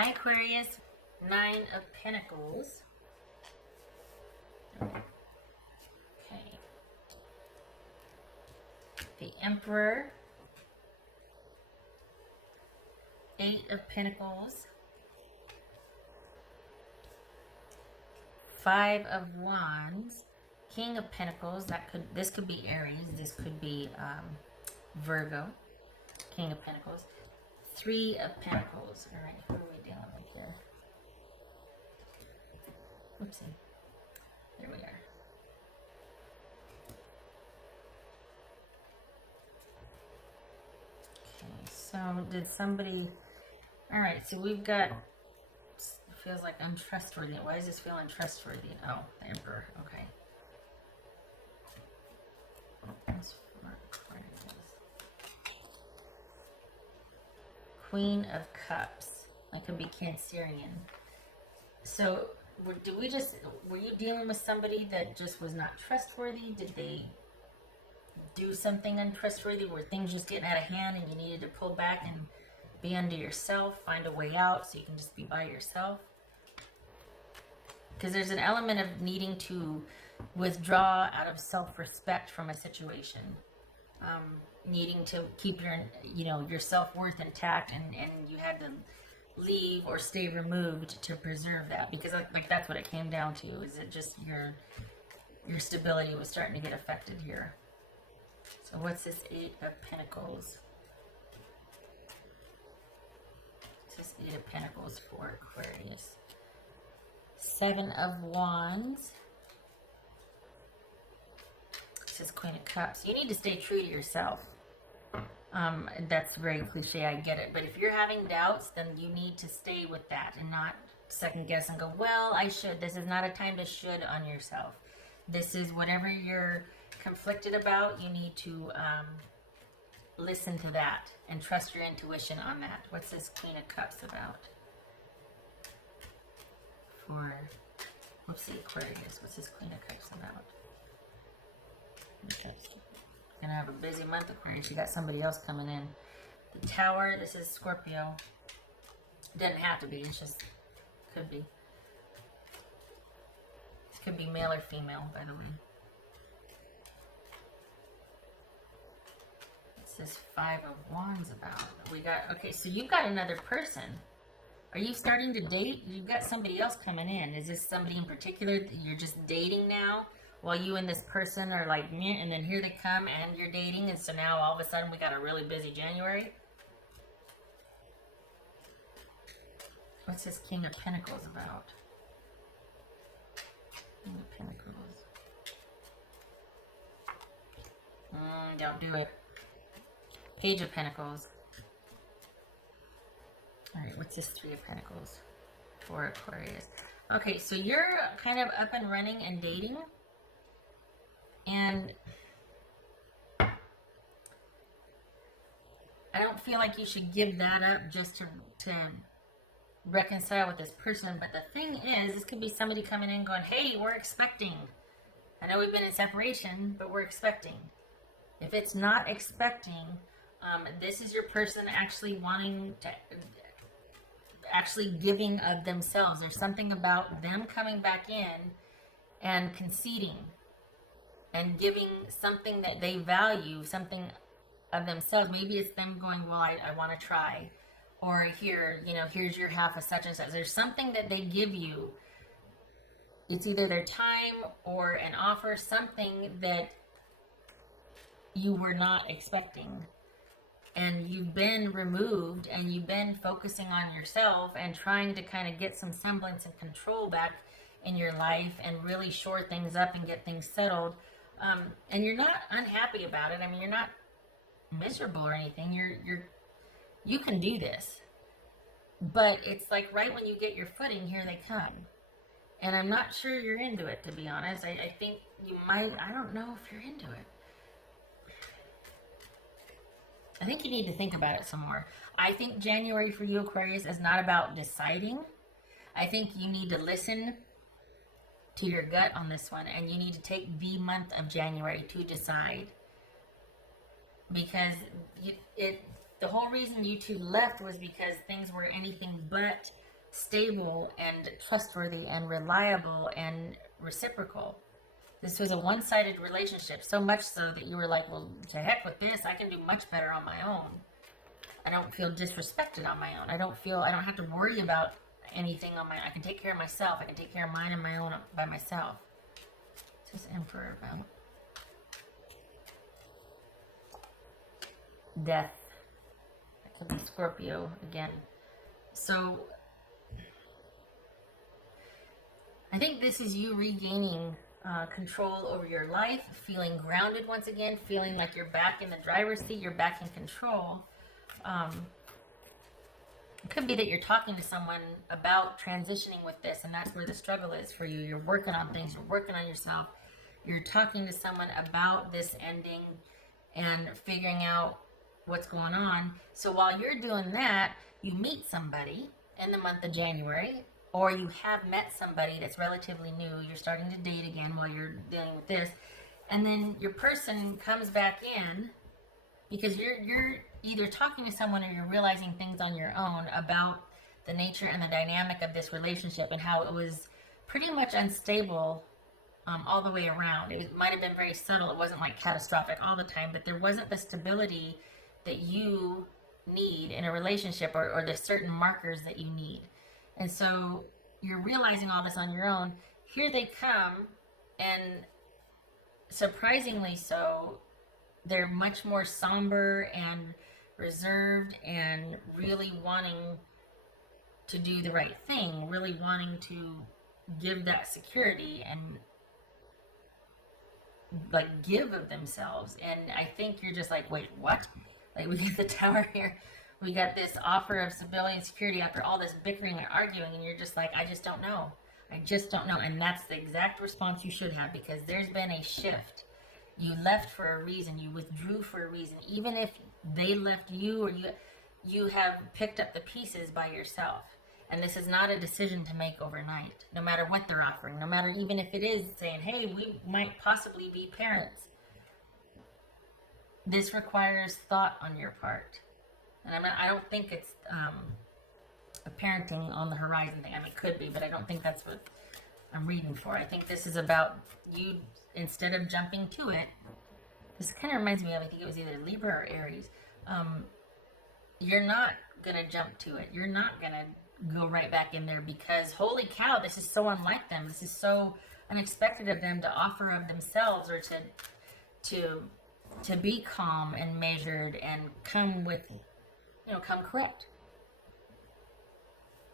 Hi Aquarius, Nine of Pentacles. Okay. The Emperor. Eight of Pentacles. Five of Wands. King of Pentacles. This could be Aries. This could be Virgo. King of Pentacles. Three of Pentacles. All right, who are we dealing with here? Oopsie. There we are. Okay, so did somebody... All right, so we've got... Feels like untrustworthy. Why does this feel untrustworthy? Oh, the Emperor. Okay. Queen of Cups. That could be Cancerian. So, were you dealing with somebody that just was not trustworthy? Did they do something untrustworthy? Were things just getting out of hand and you needed to pull back and be under yourself, find a way out so you can just be by yourself? Because there's an element of needing to withdraw out of self-respect from a situation. Needing to keep your self-worth intact, and you had to leave or stay removed to preserve that, because that's what it came down to. Is it just your stability was starting to get affected here? So what's this Eight of Pentacles? What's this Eight of Pentacles for Aquarius? Seven of Wands. This is Queen of Cups. You need to stay true to yourself. That's very cliche, I get it. But if you're having doubts, then you need to stay with that and not second guess and go, well, I should. This is not a time to should on yourself. This is whatever you're conflicted about, you need to listen to that and trust your intuition on that. What's this Queen of Cups about? For, whoopsie, Aquarius. What's this Queen of Cups about? Gonna have a busy month, Aquarius. You got somebody else coming in. The Tower. This is Scorpio. Doesn't have to be. It's just could be. This could be male or female, by the way. What's this Five of Wands about? We got, okay, so you've got another person. Are you starting to date? You've got somebody else coming in. Is this somebody in particular that you're just dating now? While you and this person are like, meh, and then here they come and you're dating, and so now all of a sudden we got a really busy January? What's this King of Pentacles about? King of Pentacles. Don't do it. Page of Pentacles. Alright, what's this Three of Pentacles for Aquarius? Okay, so you're kind of up and running and dating. And I don't feel like you should give that up just to reconcile with this person. But the thing is, this could be somebody coming in going, hey, we're expecting. I know we've been in separation, but we're expecting. If it's not expecting, this is your person actually wanting to, actually giving of themselves. There's something about them coming back in and conceding and giving something that they value, something of themselves. Maybe it's them going, well, I want to try. Or here, here's your half of such and such. There's something that they give you. It's either their time or an offer, something that you were not expecting. And you've been removed and you've been focusing on yourself and trying to kind of get some semblance and control back in your life and really shore things up and get things settled. And you're not unhappy about it. I mean, you're not miserable or anything. You can do this. But it's like right when you get your footing, here they come. And I'm not sure you're into it, to be honest. I think you might, I don't know if you're into it. I think you need to think about it some more. I think January for you, Aquarius, is not about deciding. I think you need to listen to your gut on this one, and you need to take the month of January to decide, because the whole reason you two left was because things were anything but stable and trustworthy and reliable and reciprocal. This was a one-sided relationship, so much so that you were like, well, to heck with this, I can do much better on my own. I don't feel disrespected on my own. I don't have to worry about anything on my own. I can take care of myself. I can take care of mine and my own by myself. What's this Emperor about? Death. That could be Scorpio again. So I think this is you regaining control over your life, feeling grounded once again, feeling like you're back in the driver's seat, you're back in control. It could be that you're talking to someone about transitioning with this, and that's where the struggle is for you. You're working on things, you're working on yourself, you're talking to someone about this ending and figuring out what's going on. So while you're doing that, you meet somebody in the month of January, or you have met somebody that's relatively new, you're starting to date again while you're dealing with this, and then your person comes back in because you're either talking to someone or you're realizing things on your own about the nature and the dynamic of this relationship and how it was pretty much unstable all the way around. It might have been very subtle. It wasn't like catastrophic all the time, but there wasn't the stability that you need in a relationship, or the certain markers that you need. And so you're realizing all this on your own. Here they come, and surprisingly so, they're much more somber and reserved and really wanting to do the right thing, really wanting to give that security and like give of themselves. And I think you're just like, wait, what? Like, we get the Tower here. We got this offer of stability and security after all this bickering and arguing, and you're just like, I just don't know. I just don't know. And that's the exact response you should have, because there's been a shift. You left for a reason. You withdrew for a reason. Even if they left you, or you have picked up the pieces by yourself. And this is not a decision to make overnight, no matter what they're offering, no matter even if it is saying, hey, we might possibly be parents. This requires thought on your part. And I don't think it's a parenting on the horizon thing. I mean, it could be, but I don't think that's what I'm reading for. I think this is about you, instead of jumping to it. This kind of reminds me of, I think it was either Libra or Aries. You're not going to jump to it. You're not going to go right back in there, because holy cow, this is so unlike them. This is so unexpected of them to offer of themselves, or to be calm and measured and come with, come correct.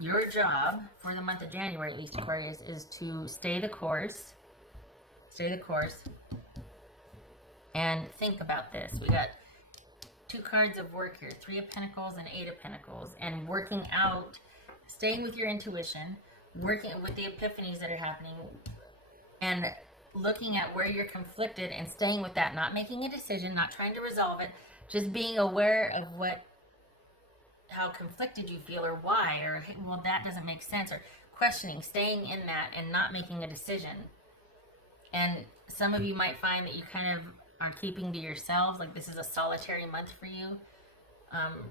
Your job for the month of January, at least, Aquarius, is to stay the course, and think about this. We got 2 cards of work here, 3 of Pentacles and 8 of Pentacles, and working out, staying with your intuition, working with the epiphanies that are happening, and looking at where you're conflicted and staying with that, not making a decision, not trying to resolve it, just being aware of how conflicted you feel, or why, or, hey, well, that doesn't make sense, or questioning, staying in that and not making a decision. And some of you might find that you kind of are keeping to yourselves, like this is a solitary month for you,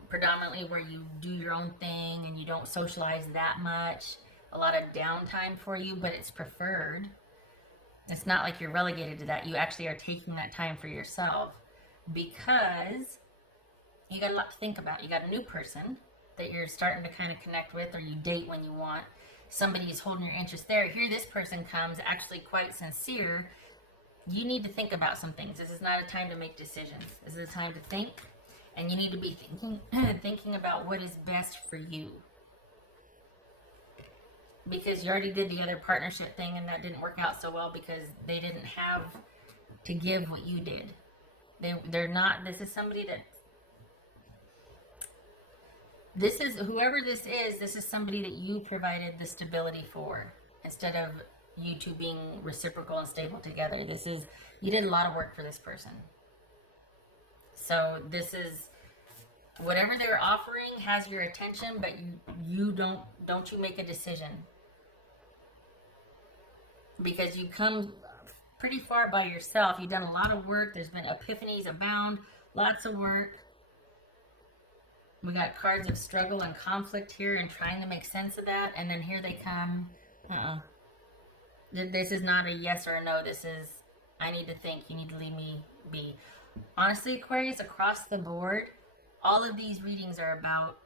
predominantly where you do your own thing and you don't socialize that much. A lot of downtime for you, but it's preferred. It's not like you're relegated to that. You actually are taking that time for yourself, because you got a lot to think about. You got a new person that you're starting to kind of connect with, or you date when you want. Somebody is holding your interest there. Here this person comes actually quite sincere. You need to think about some things. This is not a time to make decisions. This is a time to think, and you need to be thinking about what is best for you. Because you already did the other partnership thing, and that didn't work out so well because they didn't have to give what you did. They're not, this is somebody that, whoever this is somebody that you provided the stability for, instead of you two being reciprocal and stable together. You did a lot of work for this person. So this is, whatever they're offering has your attention, but you don't you make a decision. Because you come pretty far by yourself. You've done a lot of work. There's been epiphanies abound, lots of work. We got cards of struggle and conflict here and trying to make sense of that. And then here they come. This is not a yes or a no. This is, I need to think. You need to leave me be. Honestly, Aquarius, across the board, all of these readings are about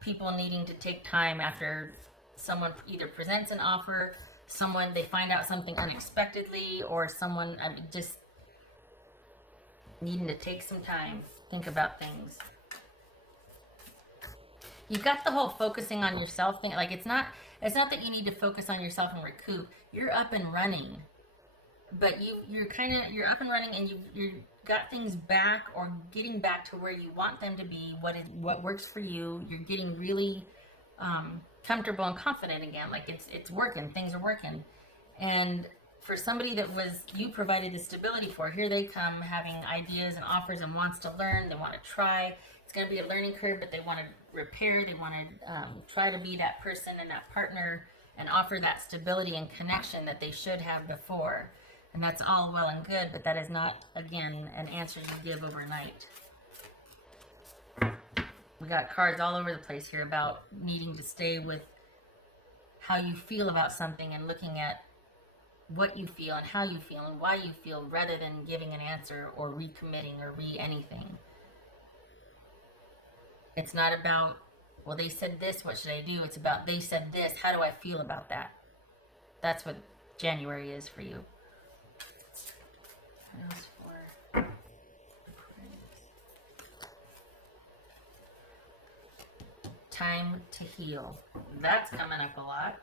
people needing to take time after someone either presents an offer, someone, they find out something unexpectedly, or someone just needing to take some time, think about things. You've got the whole focusing on yourself thing. Like, it's not that you need to focus on yourself and recoup. You're up and running, but you're up and running, and you got things back, or getting back to where you want them to be. What works for you. You're getting really comfortable and confident again. Like, it's working. Things are working. And for somebody that you provided the stability for, here they come having ideas and offers and wants to learn. They want to try. It's going to be a learning curve, but they want to repair. They want to try to be that person and that partner and offer that stability and connection that they should have before. And that's all well and good, but that is not, again, an answer you give overnight. We got cards all over the place here about needing to stay with how you feel about something and looking at what you feel and how you feel and why you feel, rather than giving an answer or recommitting or anything. It's not about, well, they said this, what should I do? It's about, they said this, how do I feel about that? That's what January is for you. What else for? Time to heal. That's coming up a lot.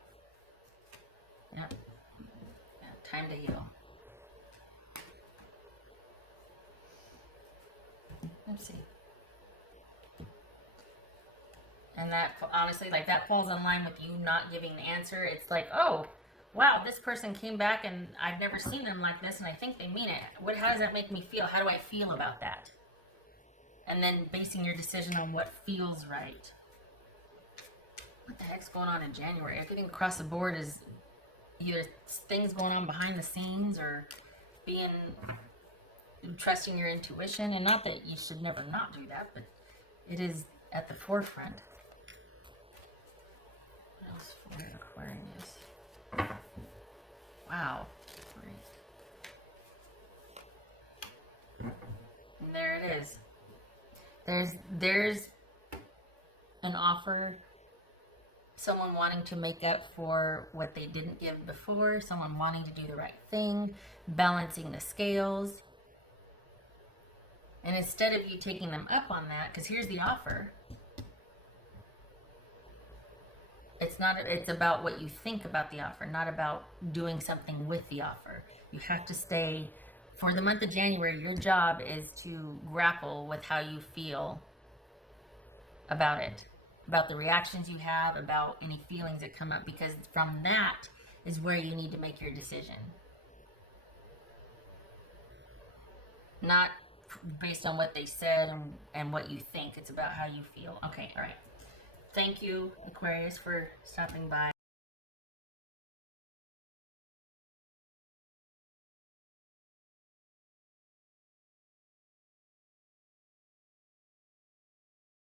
Yep. Yeah, time to heal. Let's see. And that, honestly, like, that falls in line with you not giving the answer. It's like, oh, wow, this person came back and I've never seen them like this, and I think they mean it. How does that make me feel? How do I feel about that? And then basing your decision on what feels right. What the heck's going on in January? Everything across the board is either things going on behind the scenes, or trusting your intuition. And not that you should never not do that, but it is at the forefront. What else for Aquarius? Wow. And there it is. There's an offer. Someone wanting to make up for what they didn't give before. Someone wanting to do the right thing. Balancing the scales. And instead of you taking them up on that, because here's the offer. It's about what you think about the offer, not about doing something with the offer. You have to stay, for the month of January, your job is to grapple with how you feel about it, about the reactions you have, about any feelings that come up, because from that is where you need to make your decision. Not based on what they said and what you think. It's about how you feel. Okay, all right. Thank you, Aquarius, for stopping by.